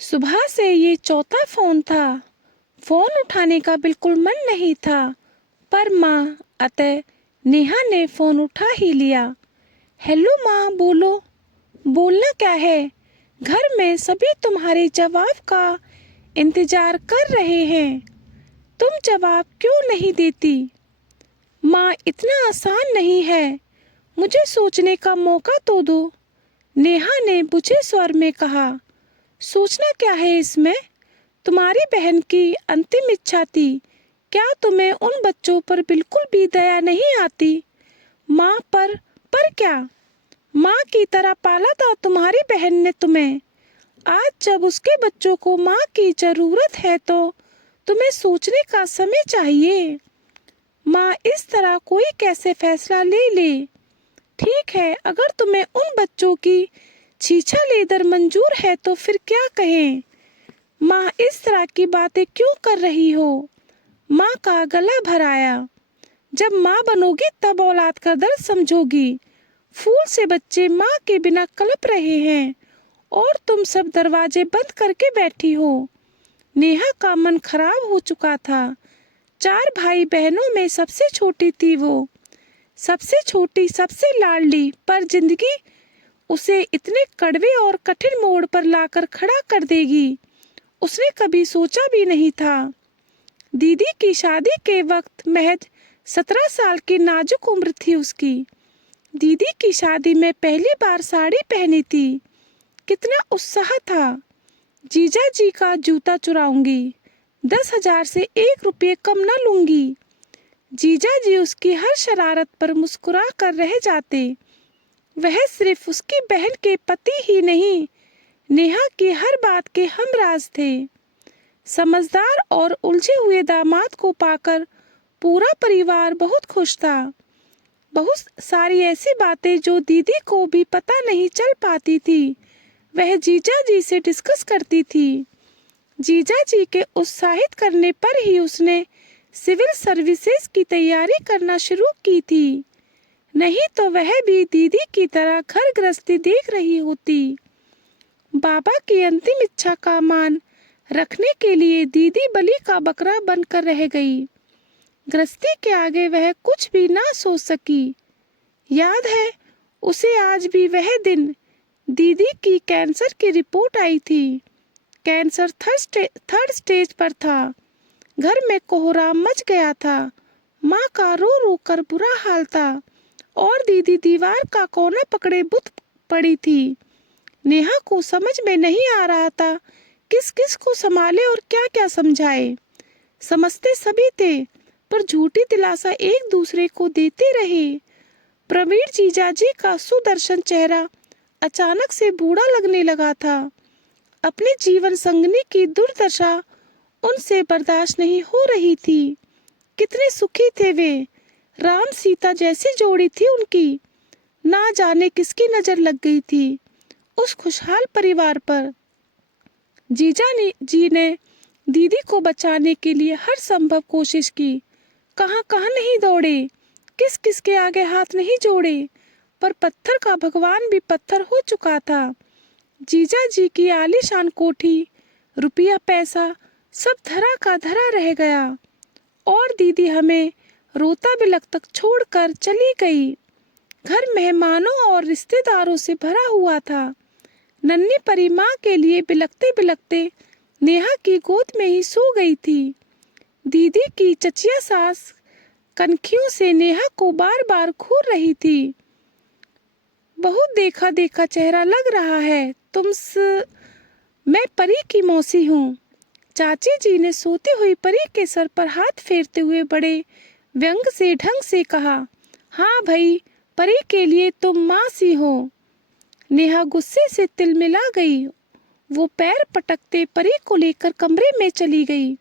सुबह से ये चौथा फोन था। फोन उठाने का बिल्कुल मन नहीं था, पर माँ अतः नेहा ने फोन उठा ही लिया। हेलो माँ, बोलो। बोलना क्या है? घर में सभी तुम्हारे जवाब का इंतजार कर रहे हैं। तुम जवाब क्यों नहीं देती? माँ, इतना आसान नहीं है, मुझे सोचने का मौका तो दो। नेहा ने बुझे स्वर में कहा। सोचना क्या है इसमें? तुम्हारी बहन की अंतिम इच्छा थी। क्या तुम्हें उन बच्चों पर बिल्कुल भी दया नहीं आती? माँ, पर क्या? माँ की तरह पाला था तुम्हारी बहन ने तुम्हें। आज जब उसके बच्चों को माँ की जरूरत है तो तुम्हें सोचने का समय चाहिए। माँ, इस तरह कोई कैसे फैसला ले ले? ठीक है, अगर तुम्हें उन बच्चों की छीछा लेदर मंजूर है तो फिर क्या कहें? माँ, इस तरह की बातें क्यों कर रही हो? माँ का गला भर आया। जब माँ बनोगी तब औलाद का दर्द समझोगी। फूल से बच्चे माँ के बिना कलप रहे हैं और तुम सब दरवाजे बंद करके बैठी हो। नेहा का मन खराब हो चुका था। 4 भाई बहनों में सबसे छोटी थी वो, सबसे छोटी, सबसे लाडली, पर जिंदगी उसे इतने कड़वे और कठिन मोड़ पर लाकर खड़ा कर देगी, उसने कभी सोचा भी नहीं था। दीदी की शादी के वक्त महज 17 साल की नाजुक उम्र थी उसकी। दीदी की शादी में पहली बार साड़ी पहनी थी। कितना उत्साह था। जीजा जी का जूता चुराऊंगी, 10,000 से 1 रुपये कम न लूंगी। जीजा जी उसकी हर शरारत पर मुस्कुरा कर रह जाते। वह सिर्फ उसकी बहन के पति ही नहीं, नेहा की हर बात के हमराज थे। समझदार और उलझे हुए दामाद को पाकर पूरा परिवार बहुत खुश था। बहुत सारी ऐसी बातें जो दीदी को भी पता नहीं चल पाती थी, वह जीजा जी से डिस्कस करती थी। जीजा जी के उत्साहित करने पर ही उसने सिविल सर्विसेज की तैयारी करना शुरू की थी, नहीं तो वह भी दीदी की तरह घर गृहस्थी देख रही होती। बाबा की अंतिम इच्छा का मान रखने के लिए दीदी बलि का बकरा बनकर रह गई। गृहस्थी के आगे वह कुछ भी ना सोच सकी। याद है उसे आज भी वह दिन, दीदी की कैंसर की रिपोर्ट आई थी। कैंसर थर्ड स्टेज पर था। घर में कोहराम मच गया था। माँ का रो रो कर बुरा हाल था और दीदी दीवार का कोना पकड़े बुत पड़ी थी। नेहा को समझ में नहीं आ रहा था किस किस को संभाले और क्या क्या समझाए। समझते सभी थे, पर झूठी दिलासा एक दूसरे को देते रहे। प्रवीण जीजाजी का सुदर्शन चेहरा अचानक से बूढ़ा लगने लगा था। अपने जीवन संगनी की दुर्दशा उनसे बर्दाश्त नहीं हो रही थी। कितने सुखी थे वे। राम सीता जैसी जोड़ी थी उनकी। ना जाने किसकी नजर लग गई थी उस खुशहाल परिवार पर। जी ने दीदी को बचाने के लिए हर संभव कोशिश की। कहां कहां नहीं दौड़े, किस किस के आगे हाथ नहीं जोड़े, पर पत्थर का भगवान भी पत्थर हो चुका था। जीजा जी की आलीशान कोठी, रुपया पैसा सब धरा का धरा रह गया और दीदी हमें रोता बिलख तक छोड़कर चली गई। घर मेहमानों और रिश्तेदारों से भरा हुआ था। नन्ही परी माँ के लिए बिलखते बिलखते नेहा की गोद में ही सो गई थी। दीदी की चचिया सास कनखियों से नेहा को बार बार घूर रही थी। बहुत देखा देखा चेहरा लग रहा है। मैं परी की मौसी हूँ। चाची जी ने सोती हुई परी के सर पर हाथ फेरते हुए बड़े व्यंग से ढंग से कहा। हाँ भाई, परी के लिए तुम माँ सी हो। नेहा गुस्से से तिलमिला गई। वो पैर पटकते परी को लेकर कमरे में चली गई।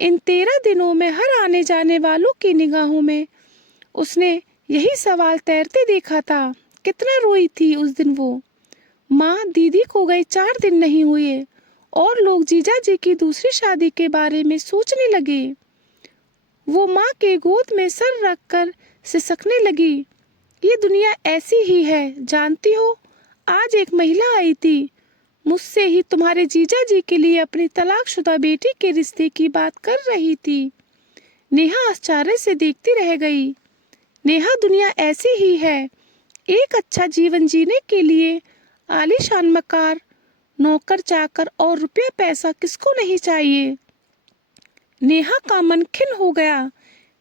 इन 13 दिनों में हर आने जाने वालों की निगाहों में उसने यही सवाल तैरते देखा था। कितना रोई थी उस दिन वो। माँ, दीदी को गए 4 दिन नहीं हुए और लोग जीजा जी की दूसरी शादी के बारे में सोचने लगे। वो माँ के गोद में सर रखकर सिसकने लगी। ये दुनिया ऐसी ही है, जानती हो। आज एक महिला आई थी, मुझसे ही तुम्हारे जीजा जी के लिए अपनी तलाकशुदा बेटी के रिश्ते की बात कर रही थी। नेहा आश्चर्य से देखती रह गई। नेहा, दुनिया ऐसी ही है। एक अच्छा जीवन जीने के लिए आलीशान मकान, नौकर चाकर और रुपया पैसा किसको नहीं चाहिए। नेहा का मन खिन्न हो गया।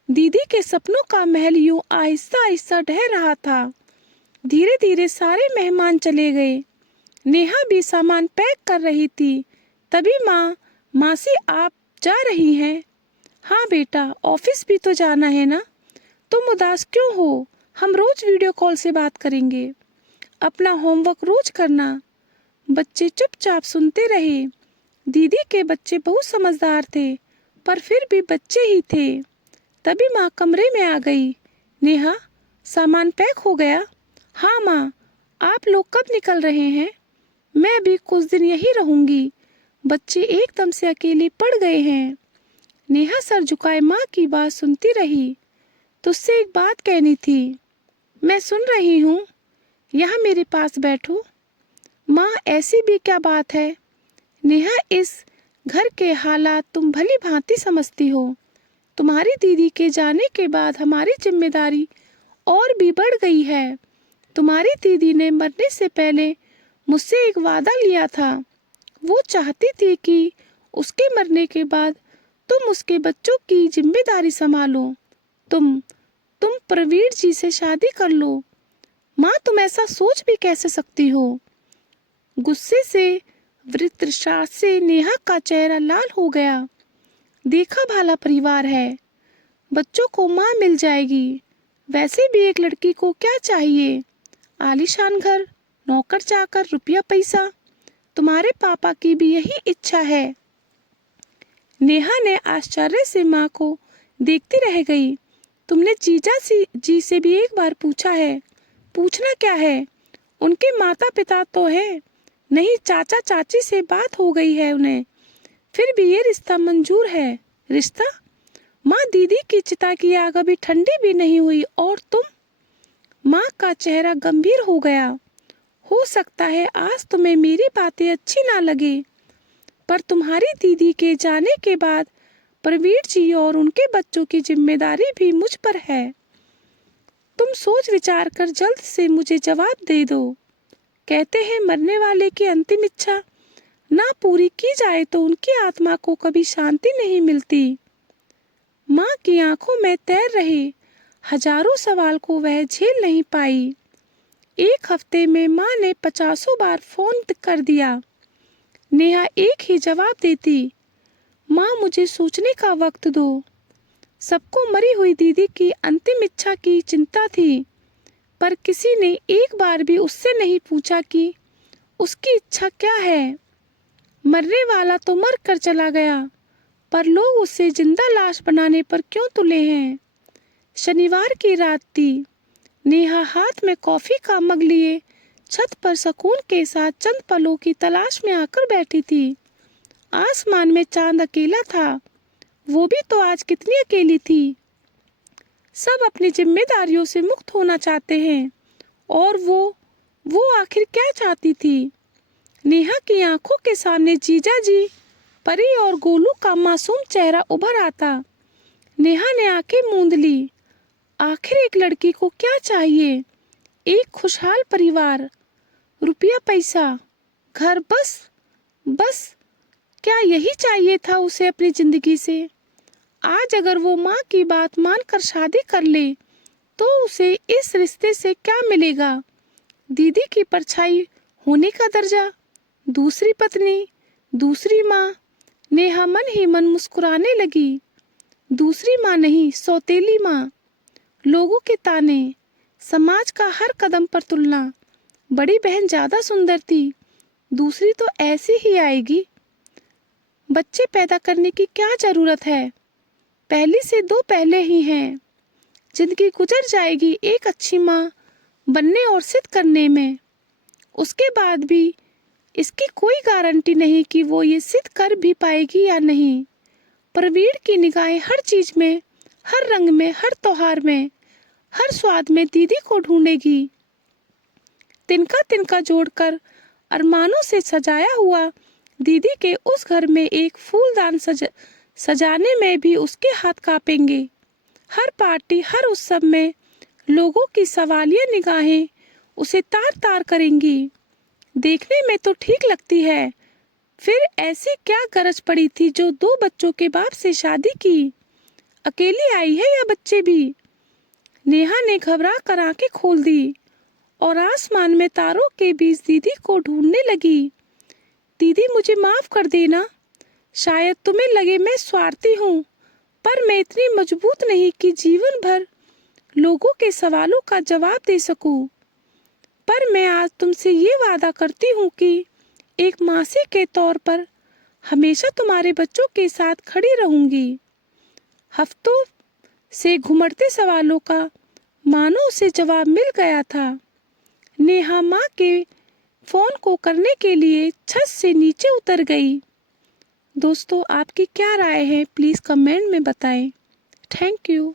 दीदी के सपनों का महल यूं आहिस्ता आहिस्ता ढह रहा था। धीरे धीरे सारे मेहमान चले गए। नेहा भी सामान पैक कर रही थी। तभी मासी आप जा रही हैं? हाँ बेटा, ऑफिस भी तो जाना है ना। तुम उदास क्यों हो? हम रोज वीडियो कॉल से बात करेंगे। अपना होमवर्क रोज करना। बच्चे चुपचाप सुनते रहे। दीदी के बच्चे बहुत समझदार थे, पर फिर भी बच्चे ही थे। तभी माँ कमरे में आ गई। नेहा, सामान पैक हो गया? हाँ माँ। आप लोग कब निकल रहे हैं? मैं भी कुछ दिन यहीं रहूंगी। बच्चे एकदम से अकेले पड़ गए हैं। नेहा सर झुकाए माँ की बात सुनती रही। तुझसे एक बात कहनी थी। मैं सुन रही हूँ। यहाँ मेरे पास बैठो। माँ, ऐसी भी क्या बात है? नेहा, इस घर के हालात तुम भली भांति समझती हो। तुम्हारी दीदी के जाने के बाद हमारी जिम्मेदारी और भी बढ़ गई है। तुम्हारी दीदी ने मरने से पहले मुझसे एक वादा लिया था। वो चाहती थी कि उसके मरने के बाद तुम उसके बच्चों की जिम्मेदारी संभालो। तुम प्रवीण जी से शादी कर लो। माँ, तुम ऐसा सोच भी कैसे सकती हो? गुस्से से वृत्तचार से नेहा का चेहरा लाल हो गया। देखा भाला परिवार है, बच्चों को माँ मिल जाएगी। वैसे भी एक लड़की को क्या चाहिए? आलीशान घर, नौकर चाकर, रुपया पैसा। तुम्हारे पापा की भी यही इच्छा है। नेहा ने आश्चर्य से माँ को देखती रह गई। तुमने जीजा जी से भी एक बार पूछा है? पूछना क्या है? उनके माता पिता तो है। नहीं, चाचा चाची से बात हो गई है उन्हें। फिर भी ये रिश्ता मंजूर है। रिश्ता? माँ, दीदी की चिता की आग अभी ठंडी भी नहीं हुई और तुम? माँ का चेहरा गंभीर हो गया। हो सकता है आज तुम्हें मेरी बातें अच्छी ना लगे, पर तुम्हारी दीदी के जाने के बाद प्रवीण जी और उनके बच्चों की जिम्मेदारी भी मुझ पर है। तुम सोच विचार कर जल्द से मुझे जवाब दे दो। कहते हैं मरने वाले की अंतिम इच्छा ना पूरी की जाए तो उनकी आत्मा को कभी शांति नहीं मिलती। माँ की आंखों में तैर रहे हजारों सवाल को वह झेल नहीं पाई। एक हफ्ते में माँ ने 50 बार फोन कर दिया। नेहा एक ही जवाब देती, माँ, मुझे सोचने का वक्त दो। सबको मरी हुई दीदी की अंतिम इच्छा की चिंता थी, पर किसी ने एक बार भी उससे नहीं पूछा कि उसकी इच्छा क्या है। मरने वाला तो मर कर चला गया, पर लोग उसे जिंदा लाश बनाने पर क्यों तुले हैं। शनिवार की रात थी। नेहा हाथ में कॉफी का मग लिए छत पर सुकून के साथ चंद पलों की तलाश में आकर बैठी थी। आसमान में चांद अकेला था। वो भी तो आज कितनी अकेली थी। सब अपनी जिम्मेदारियों से मुक्त होना चाहते हैं, और वो आखिर क्या चाहती थी? नेहा की आंखों के सामने जीजा जी, परी और गोलू का मासूम चेहरा उभर आता। नेहा ने आंखें मूंद ली। आखिर एक लड़की को क्या चाहिए? एक खुशहाल परिवार, रुपया पैसा, घर, बस क्या यही चाहिए था उसे अपनी जिंदगी से? आज अगर वो माँ की बात मानकर शादी कर ले तो उसे इस रिश्ते से क्या मिलेगा? दीदी की परछाई होने का दर्जा, दूसरी पत्नी, दूसरी माँ। नेहा मन ही मन मुस्कुराने लगी। दूसरी माँ नहीं, सौतेली माँ। लोगों के ताने, समाज का हर कदम पर तुलना। बड़ी बहन ज्यादा सुंदर थी, दूसरी तो ऐसी ही आएगी। बच्चे पैदा करने की क्या जरूरत है? पहली से 2 पहले ही हैं। जिंदगी गुजर जाएगी एक अच्छी माँ बनने और सिद्ध करने में। उसके बाद भी इसकी कोई गारंटी नहीं कि वो ये सिद्ध कर भी पाएगी या नहीं। प्रवीण की निगाहें हर चीज में, हर रंग में, हर त्योहार में, हर स्वाद में दीदी को ढूंढेगी। तिनका तिनका जोड़कर अरमानों से सजाया हुआ दीदी के उस घर में एक फूलदान सजाने में भी उसके हाथ कांपेंगे। हर पार्टी, हर उत्सव में लोगों की सवालिया निगाहें उसे तार तार करेंगी। देखने में तो ठीक लगती है, फिर ऐसी क्या गरज पड़ी थी जो 2 बच्चों के बाप से शादी की? अकेली आई है या बच्चे भी? नेहा ने घबरा कर आंखें खोल दी और आसमान में तारों के बीच दीदी को ढूंढने लगी। दीदी, मुझे माफ कर देना। शायद तुम्हें लगे मैं स्वार्थी हूँ, पर मैं इतनी मजबूत नहीं कि जीवन भर लोगों के सवालों का जवाब दे सकूं। पर मैं आज तुमसे ये वादा करती हूँ कि एक मासी के तौर पर हमेशा तुम्हारे बच्चों के साथ खड़ी रहूंगी। हफ्तों से घुमड़ते सवालों का मानो उसे जवाब मिल गया था। नेहा माँ के फोन को करने के लिए छत से नीचे उतर गई। दोस्तों, आपकी क्या राय है? प्लीज़ कमेंट में बताएं। Thank you.